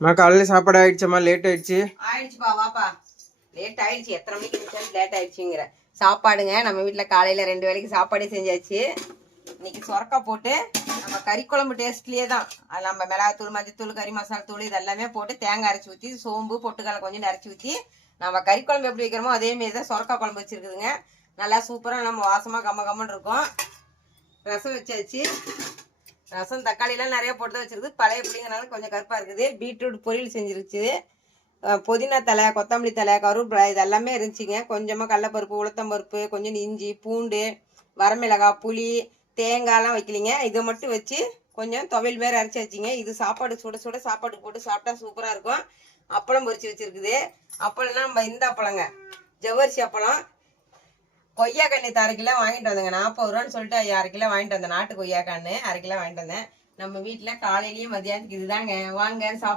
காலையில சாப்பாடு ஆயிடுச்சம்மா? லேட் ஆயிடுச்சு. ஆயிடுச்சுப்பா, வாப்பா. லேட் ஆயிடுச்சு. எத்தனை மணிக்கு லேட் ஆயிடுச்சுங்கிற சாப்பாடுங்க. நம்ம வீட்டில் காலையில் 2 வேளைக்கு சாப்பாடே செஞ்சாச்சு. இன்னைக்கு சொரக்கா போட்டு நம்ம கறி குழம்பு டேஸ்ட்லேயே தான் அது நம்ம மிளகாத்தூள், மஞ்சத்தூள், கறி மசாலா தூள் இதெல்லாமே போட்டு தேங்காய் அரைச்சி ஊற்றி, சோம்பு, பொட்டுக்கடலை கொஞ்சம் அரைச்சி ஊற்றி நம்ம கறி குழம்பு எப்படி வைக்கிறோமோ அதேமாரி தான் சொரக்கா குழம்பு வச்சுருக்குதுங்க. நல்லா சூப்பராக நம்ம வாசமாக கம்மன்னு இருக்கும். ரசம் வச்சாச்சு. ரசம் தக்காளிலாம் நிறைய போட்டு தான் வச்சுருக்குது. பழைய பிள்ளைங்கனால கொஞ்சம் கருப்பாக இருக்குது. பீட்ரூட் பொரியல் செஞ்சுருச்சு. புதினா தலை, கொத்தமல்லி தலை, கருவேப்பிலை இதெல்லாமே இருந்துச்சுங்க. கொஞ்சமாக கடலப்பருப்பு, உளுத்தம்பருப்பு, கொஞ்சம் இஞ்சி, பூண்டு, வரமிளகாய், புளி, தேங்காய்லாம் வைக்கலிங்க. இதை மட்டும் வச்சு கொஞ்சம் துவையல் வேறு அரைச்சி வச்சிங்க. இது சாப்பாடு சுட சுட சாப்பாடு போட்டு சாப்பிட்டா சூப்பராக இருக்கும். அப்பளம் பொரிச்சு வச்சுருக்குது. அப்பளம்னா நம்ம இந்த அப்பளங்க, ஜவ்வரிசி அப்பளம். கொய்யா கண்ணி அரை கிலோ வாங்கிட்டு வந்தேங்க. 40 ரூபான்னு சொல்லிட்டு 6 கிலோ வாங்கிட்டு வந்தேன். நாட்டு கொய்யா கண்ணு 1/2 கிலோ வாங்கிட்டு வந்தேன். நம்ம வீட்டில் காலையிலேயும் மதியானத்துக்கு இதுதாங்க. வாங்க சாப்பிட்டு